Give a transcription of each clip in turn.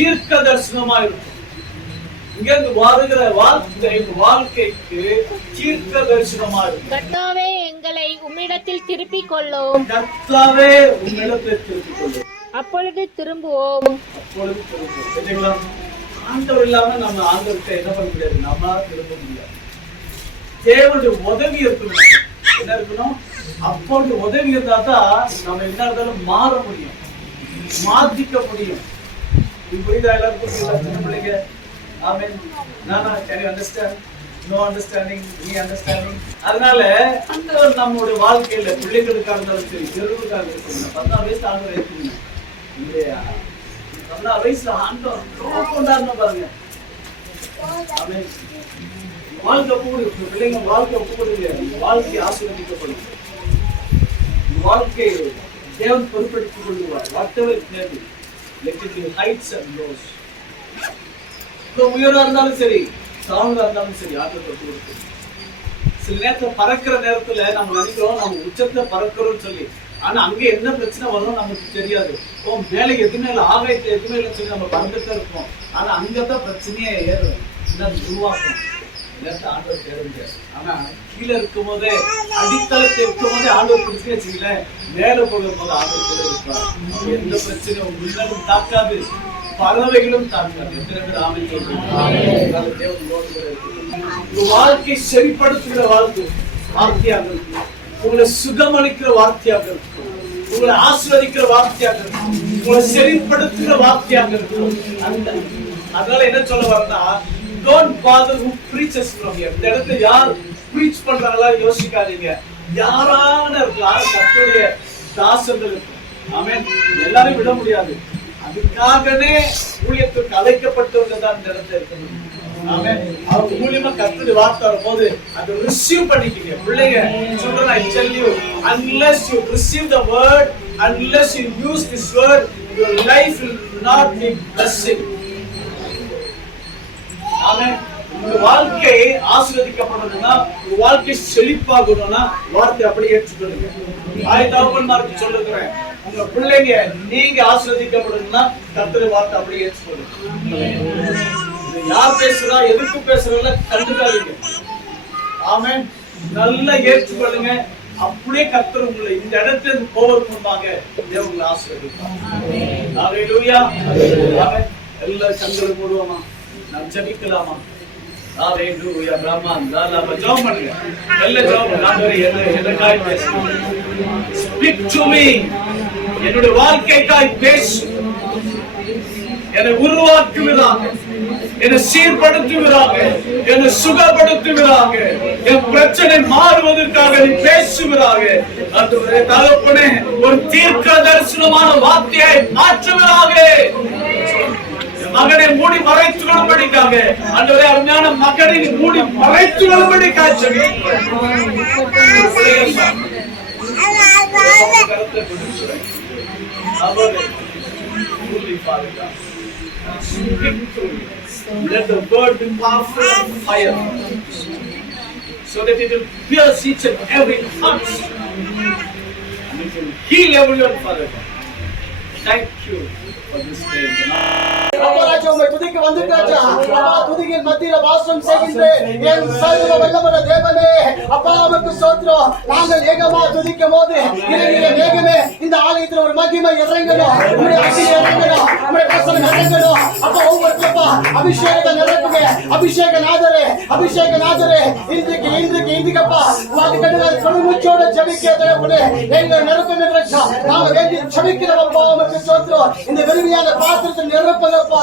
தீர்க்க தரிசனமா இருக்கும். இங்கிருந்து வருகிற வாழ்க்கைக்கு தீர்க்க தரிசனமா இருக்கும். கர்த்தாவே எங்களை உம்மிடத்தில் திருப்பிக் கொள்ளும். கர்த்தாவே உம்மிடத்தில் திருப்பிக் கொள்ளும். அப்பொழுது திரும்புவோம். ஆண்டவர் இல்லாம நம்ம ஆண்டவர்கிட்ட என்ன பண்ண முடியாது, நம்மளால திரும்ப முடியாது. தேவனுடைய உதவி இருக்கணும். என்ன இருக்கணும்? அப்பொழுது உதவி இருந்தா தான் நம்ம என்ன இருந்தாலும் மாற முடியும், மாத்திக்க முடியும். புரியுதா எல்லாருக்கும்? சின்ன பிள்ளைங்க ஆமென். can you understand? No understanding, me understanding. அதனால ஆண்டவர் நம்மளுடைய வாழ்க்கையில பிள்ளைகளுக்காக இருந்தாலும் சரி, பெரியவர்களுக்காக இருக்கணும். 14 வயசுல ஆண்டவர் இருக்கணும் இல்லையா? 14 வயசுல ஆண்டவர் ரொம்ப கொண்டாடணும் பாருங்க. ஆமென். வாழ்க்கை கூடு பிள்ளைங்க, வாழ்க்கை கூடுங்க, வாழ்க்கை ஆசீர்வதிக்கப்படும். வாழ்க்கை தேவன் பொறுப்பெடுத்துக் கொள்வார். whatever it may be, let it be heights and lows. உயரா இருந்தாலும் சரி, தாழ்வா இருந்தாலும் சரி, ஆண்டவர் கொடுத்து. சில நேரத்துல பறக்கிற நேரத்துல நம்ம நினைக்கிறோம் நம்ம உச்சத்துல பறக்கிறோம்னு சொல்லி, ஆனா அங்க என்ன பிரச்சனை வரும் நமக்கு தெரியாது. மேல எதுவுமே இல்லை, ஆகாயத்துல எதுவுமே இல்லைன்னு சொல்லி நம்ம பறந்துட்டே இருப்போம். ஆனா அங்கதான் பிரச்சனையே ஏறும், உருவாக்கும். ஆண்டவர் தேட முடியாது. ஆனா கீழே இருக்கும் போதே, அடித்தளத்தை இருக்கும் போதே ஆண்டவர் பிடிச்சே வச்சுக்கல, மேல போகும் போது ஆண்டவர் கூட இருப்பார். எந்த பிரச்சனையும் உள்ளமும் தாக்காது, பறவைகளும் தாக்காது. எத்தனை பேர் ஆமென் சொல்றாங்க? வாழ்க்கை செறிப்படுத்துகிற வார்த்தையாக இருக்கும், உங்களை சுகமளிக்கிற வார்த்தையாக இருக்கும், உங்களை ஆசீர்வதிக்கிற வார்த்தையாக இருக்கும், உங்களை செறிப்படுத்துகிற வார்த்தையாக இருக்கும். அதனால என்ன சொல்ல வரேன்னா, don't bother who preaches from here. இந்த இடத்துல யார் preach பண்றாங்களா யோசிக்காதீங்க. யாரான இருக்கலாம், கர்த்தருடைய தாசர்கள். ஆமென். எல்லாரும் விட முடியாது. அதுக்காகவே ஊழியத்துக்கு அழைக்கப்பட்டவங்க தான் இந்த இடத்துல இருக்கணும். ஆமென். அவங்க மூலியமா கர்த்தருடைய வார்த்தை வரும்போது அதை ரிசீவ் பண்ணிக்கங்க. பிள்ளைங்க children, I tell you, unless you receive the word, unless you use this word, your life will not be blessed. ஆமென். உங்க வாழ்க்கை ஆசீர்வதிக்கப்படணும்னா, உங்க வாழ்க்கை செழிப்பாகணும்னா வார்த்தை அப்படியே ஏற்றுக்கொள்ளுங்க. ஆயத்தவன்மாருக்கு சொல்லுகிறேன், உங்க பிள்ளைங்க நீங்க ஆசீர்வதிக்கப்படணும்னா கர்த்தருடைய வார்த்தை அப்படியே ஏற்றுக்கொள்ளுங்க. யார் பேசுறா, எதுக்கு பேசுறதுல கண்டுக்காதீங்க. ஆமென். நல்லா ஏற்றுக்கொள்ளுங்க. அப்படியே கர்த்தர் உங்களை இந்த இடத்துல இருந்து போவதற்கு முன்பாக தேவங்களை ஆசீர்வதிப்பார். ஹல்லேலூயா. ஆமென். எல்லா கண்களை மூடுவோமா, நாம் ஜெபிக்கலாமா? ஹல்லேலூயா. ரஹ்மான் லாலா ஜெபம் பண்ணுங்க. நல்ல ஜெபம். ஆண்டவரே எனக்காய் பேசுங்க. Speak to me. என்னுடைய வாழ்க்கைக்காய் பேசு. என்னை உருவாக்குவீராக, என்னை சீர்படுத்துவீராக, என்னை சுகப்படுத்துவீராக, என் பிரச்சனை மாறுவதற்காக நீ பேசுவீராக. ஆண்டவரே தகப்பனே, ஒரு தீர்க்க தரிசனமான வார்த்தையை மாற்றுவீராக. மகனை மூடி மறைத்து கொள்ளும்படிக்காக, ஆண்டவரே அருமையான மகனை மூடி மறைத்து கொள்ளும்படிக்காக let the word be powerful and fire, so that it will pierce each and every heart and it will heal everyone forever. Thank you for this day. அப்பராஜா உம்மை துதிக்க வந்துட்டாச்சா? அப்பா துதியின் மத்தியில வாசம் செய்கின்றேன் என் சர்வ வல்லமையுள்ள தேவனே, அப்பா உமக்கு ஸ்தோத்திரம். நாங்கள் ஏகமா துதிக்கும் போது இறைவனே மேகமே இந்த ஆலயத்தில் ஒரு மகிமை இறங்கணும், உம்முடைய அக்னி இறங்கணும், உம்முடைய பிரசன்னம் இறங்கணும். அப்பா ஒவ்வொருத்தப்பா அபிஷேகத்தை நிரப்புங்க. அபிஷேகநாதரே, அபிஷேகநாதரே, இன்றைக்கப்பா வாக்குகளை தொழுமுச்சோட ஜெபிக்க தேவனே, எங்கள் நிரப்புங்க ரட்சா. நாம வேண்டி ஜெபிக்கிறோம் அப்பா உமக்கு ஸ்தோத்திரம். இந்த வெறுமையான பாத்திரத்தை நிரப்புங்கப்பா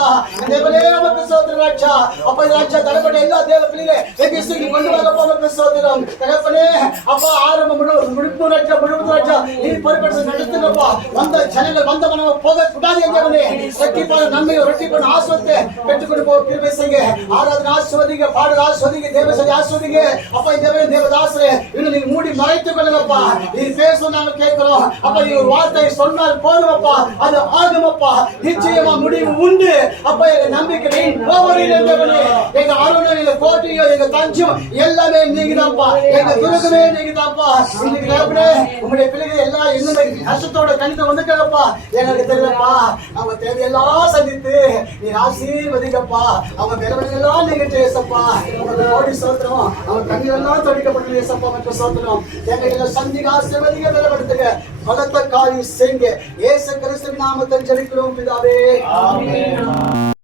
தேவனே, உமக்கு ஸ்தோத்திரம் ரட்சா. அப்பா ரட்சா தரப்பட்ட எல்லா தேவ பிள்ளைகளே எபிசிக்கு கொண்டு வாங்கப்பா உமக்கு ஸ்தோத்திரம். தகப்பனே அப்பா ஆரம்பம் முடிப்பு ரட்சா, முடிப்பு ரட்சா நீ பொறுப்பெடுத்து நடத்துங்கப்பா. வந்த ஜனங்கள் வந்தவன போக கூடாது தேவனே. சக்தி போல நன்மையை ரொட்டி பண்ண ஆசீர்வாதத்தை பெற்றுக்கொண்டு போக கிருபை செய்யுங்க. ஆராதனை ஆஸ்வதிங்க, பாடல் ஆஸ்வதிங்க, தேவசதி ஆஸ்வதிங்க. அப்பா இந்த தேவதாசரே இன்னும் நீங்க மூடி மறைத்துக் கொள்ளுங்கப்பா. நீ பேச நாங்க கேட்கிறோம். அப்ப நீ ஒரு வார்த்தையை சொன்னால் போதுமப்பா, அது ஆகுமப்பா. நிச்சயமா முடிவு உண்டு. அப்ப எங்க நம்பிக்கை தேவனே, எங்க அருணம், எங்க கோட்டையோ, எங்க தஞ்சம் எல்லாமே நீங்கதான்ப்பா. எங்க துருக்கமே நீங்கதான்ப்பா. இன்னைக்கு தேவனே உங்களுடைய பிள்ளைகள் எல்லாம் இன்னும் கஷ்டத்தோட கணித வந்துட்டப்பா. எனக்கு தெரியலப்பா, அவங்க தேவையெல்லாம் சந்தித்து நீ ஆசீர்வதிக்கப்பா. அவங்க நிலவெல்லாம் நீங்க பேசப்பா. உங்க கோடி சோத்திரம், அவங்க கண்ணீரெல்லாம் தொடிக்கப்பட்டு பேசப்பா. மற்ற சோத்திரம் எங்களை சந்திக்க ஆசீர்வதிக்க நிலப்படுத்துங்க. பலத்த காரியம் செய்யுங்க. இயேசு கிறிஸ்துவின் நாமத்தில் ஜெபிக்கிறோம் பிதாவே. ஆமென்.